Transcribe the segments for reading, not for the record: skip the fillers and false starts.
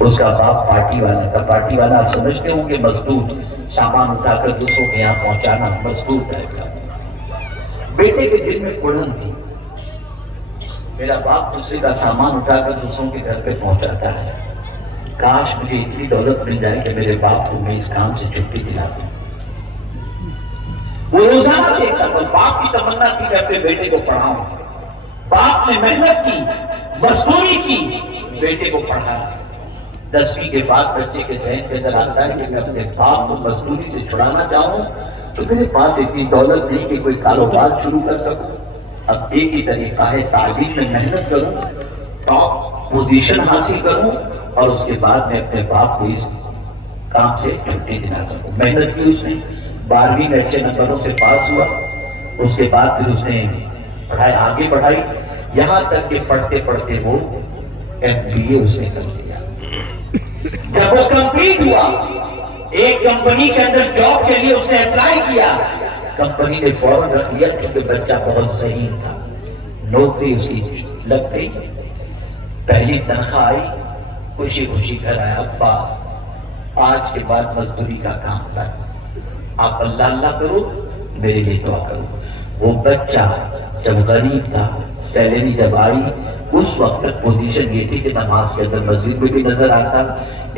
اس کا باپ پارٹی والا تھا. پارٹی والا آپ سمجھتے ہوں کہ مزدور، سامان اٹھا کر دوسروں کے یہاں پہنچانا، مزدور ٹائپ کا. بیٹے کے دل میں کڑن تھی، میرا باپ دوسرے کا سامان اٹھا کر دوسروں کے گھر پہ پہنچاتا ہے، کاش مجھے اتنی دولت مل جائے کہ میرے باپ کو میں اس کام سے چھٹی دلا دوں. وہ روزانہ دیکھتا تھا، باپ کی تمنا تھی کہ اپنے بیٹے کو پڑھاؤں. باپ نے محنت کی، مزدوری کی، بیٹے کو پڑھایا. 10ویں کے بعد بچے کے ذہن کے اندر آتا ہے کہ میں اپنے باپ کو مزدوری سے چھڑانا چاہوں تو میرے پاس اتنی دولت نہیں کہ کوئی کاروبار شروع کر سکوں. اب ایک ہی طریقہ ہے، تعلیم میں محنت کروں، ٹاپ پوزیشن حاصل کروں، اور اس کے بعد میں اپنے باپ کو اس کام سے چھٹی دلا سکوں. محنت کی اس نے، 12ویں میں اچھے نمبروں سے پاس ہوا. اس کے بعد پھر اس نے پڑھائی آگے بڑھائی، یہاں تک کہ پڑھتے پڑھتے وہ MBA اس نے کر لیا. جب وہ کمپلیٹ ہوا، ایک کمپنی کے اندر جاب کے لیے اس نے اپلائی کیا. کمپنی نے فوراً رکھ لیا کیونکہ بچہ بہت صحیح تھا. نوکری اس کی لگ گئی، پہلی تنخواہ آئی، خوشی خوشی گھر آیا. ابا آج کے بعد مزدوری کا کام کر، آپ اللہ اللہ کرو، میرے لیے دعا کرو. وہ بچہ جب غریب تھا، سیلری جب آئی، اس وقت تک پوزیشن یہ تھی کہ نماز کے اندر مسجد میں بھی نظر آتا،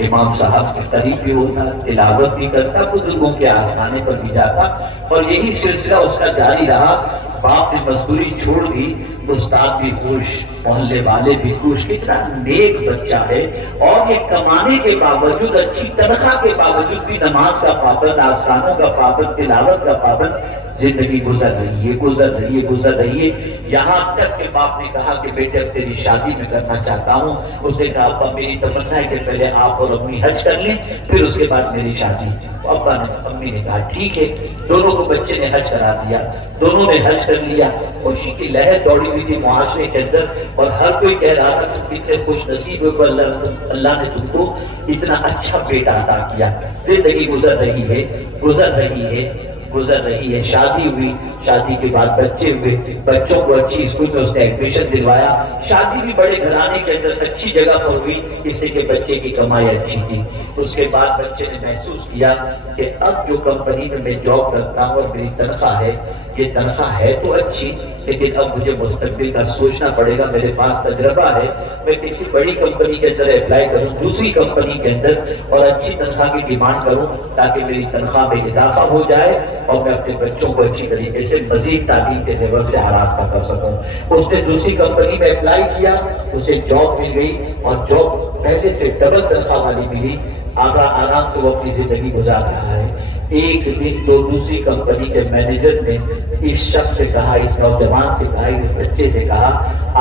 امام صاحب کے قریب بھی ہوتا، تلاوت بھی کرتا، بزرگوں کے آستانے پر بھی جاتا، اور یہی سلسلہ اس کا جاری رہا. باپ نے مزدوری چھوڑ دی، استاد بھی خوش، محلے والے بھی خوش، کتنا نیک بچہ ہے. اور یہ کمانے کے باوجود، اچھی تنخواہ کے باوجود بھی نماز کا پابند، آستانوں کا پابند، تلاوت کا پابند زندگی گزر رہی ہے، گزر رہی ہے، گزر رہی ہے. یہاں تک کہ باپ نے کہا کہ بیٹے اب تیری شادی میں کرنا چاہتا ہوں. اس نے کہا ابا میری تمنا ہے کہ پہلے آپ اور امی حج کر لیں، پھر اس کے بعد میری شادی. ابا نے، امی نے کہا ٹھیک ہے. دونوں کو بچے نے حج کرا دیا، دونوں نے حج کر لیا. خوشی کی لہر دوڑی ہوئی تھی معاشرے کے اندر، اور ہر کوئی کہہ رہا تھا تم کتنے خوش نصیب ہو، اللہ نے تم کو اتنا اچھا بیٹا عطا کیا. زندگی گزر رہی ہے، گزر رہی ہے، گزر رہی ہے. شادی ہوئی، شادی کے بعد بچے ہوئے، بچوں کو اچھی اسکول میں اس نے ایڈمیشن دلوایا. شادی بھی بڑے گھرانے کے اندر اچھی جگہ پر ہوئی، اس لیے کہ بچے کی کمائی اچھی تھی. اس کے بعد بچے نے محسوس کیا کہ اب جو کمپنی میں جاب کرتا ہوں اور میری تنخواہ ہے، یہ تنخواہ ہے تو اچھی، لیکن اب مجھے مستقبل کا سوچنا پڑے گا. میرے پاس تجربہ ہے، میں کسی بڑی کمپنی کے اندر اپلائی کروں، دوسری کمپنی کے اندر، اور اچھی تنخواہ کی ڈیمانڈ کروں تاکہ میری تنخواہ میں اضافہ ہو جائے اور میں اپنے بچوں کو اچھی طریقے سے مزید تعلیم کے زیور سے آراستہ کر سکوں. اس نے دوسری کمپنی میں اپلائی کیا، اسے جاب مل گئی، اور جاب پہلے سے ڈبل تنخواہ والی ملی. آرام سے وہ اپنی زندگی گزار رہا ہے. ایک دن تو دوسری کمپنی کے مینیجر نے اس شخص سے کہا، اس نوجوان سے کہا، اس بچے سے کہا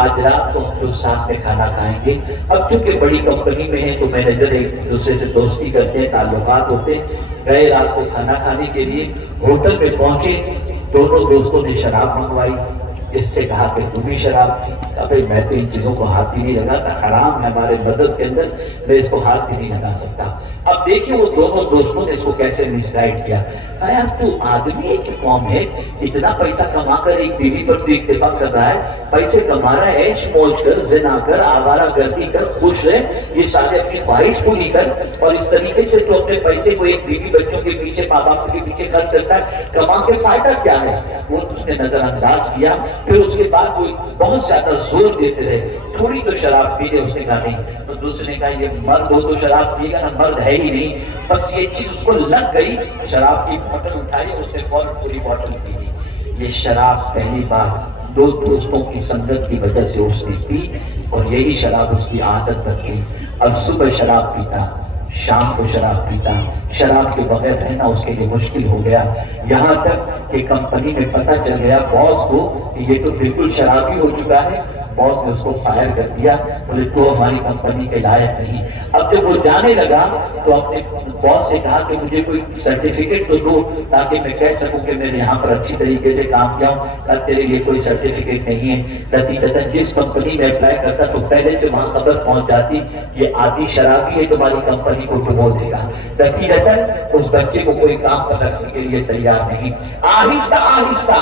آج رات کو ہم لوگ ساتھ میں کھانا کھائیں گے. اب چونکہ بڑی کمپنی میں ہیں تو مینیجر ایک دوسرے سے دوستی کرتے ہیں، تعلقات ہوتے ہیں. گئے رات کو کھانا کھانے کے لیے، ہوٹل میں پہنچے، دونوں دوستوں نے شراب منگوائی. اس سے کہا کہ تم ہی شراب پی. ابھی میں تو ان چیزوں کو ہاتھ ہی نہیں لگاتا، حرام ہے ہمارے مذہب کے اندر، میں اس کو ہاتھ ہی نہیں لگا سکتا. اب دیکھیں وہ دونوں دوستوں نے اس کو کیسے مسگائیڈ کیا. کہا تو آدمی کی قوم ہے، اتنا پیسہ کما کر ایک بیوی پر تو اکتفا کر رہا ہے، پیسے کما رہا ہے، عیش موج کر، زنا کر، آوارہ گردی کر، خوش رہ، یہ سارے اپنی خواہش پوری کر، اور اس طریقے سے تو اپنے پیسے کو ایک بیوی بچوں کے پیچھے، ماں باپ کے پیچھے خرچ کرتا ہے، کما کے فائدہ کیا ہے؟ وہ اس نے نظر انداز کیا. پھر اس کے بعد وہ بہت زیادہ زور دیتے رہے، تھوڑی تو شراب پی لے. اس نے کہا نہیں. تو دوسرے نے کہا یہ مرد ہو تو شراب پیے گا نا، مرد ہے ہی نہیں. بس یہ چیز اس کو لگ گئی، شراب کی بوتل اٹھائی، اس نے فوراً پوری بوتل پی لی. یہ شراب پہلی بار دو دوستوں کی سنگت کی وجہ سے اس نے پی، اور یہی شراب اس کی عادت بن گئی. اب صبح شراب پیتا، شام کو شراب پیتا، شراب کے بغیر رہنا اس کے لیے مشکل ہو گیا. یہاں تک کہ کمپنی میں پتہ چل گیا باس کو کہ یہ تو بالکل شرابی ہو چکا ہے. باس نے اس کو فائر کر دیا، بولے تو ہماری کمپنی کے لائق نہیں. اب جب وہ جانے لگا تو اپنے باس سے کہا کہ مجھے کوئی سرٹیفکیٹ تو دو تاکہ میں کہہ سکوں کہ میں نے یہاں پر اچھی طریقے سے کام کیا ہوں. اب تیرے لیے کوئی سرٹیفکیٹ نہیں ہے. نتیجتاً جس کمپنی میں اپلائی کرتا تو پہلے سے وہاں خبر پہنچ جاتی یہ آدھی شرابی ہے، تمہاری کمپنی کو ڈبو دے گا. نتیجتاً اس بچے کو کوئی کام پر رکھنے کے لیے تیار نہیں. آہستہ آہستہ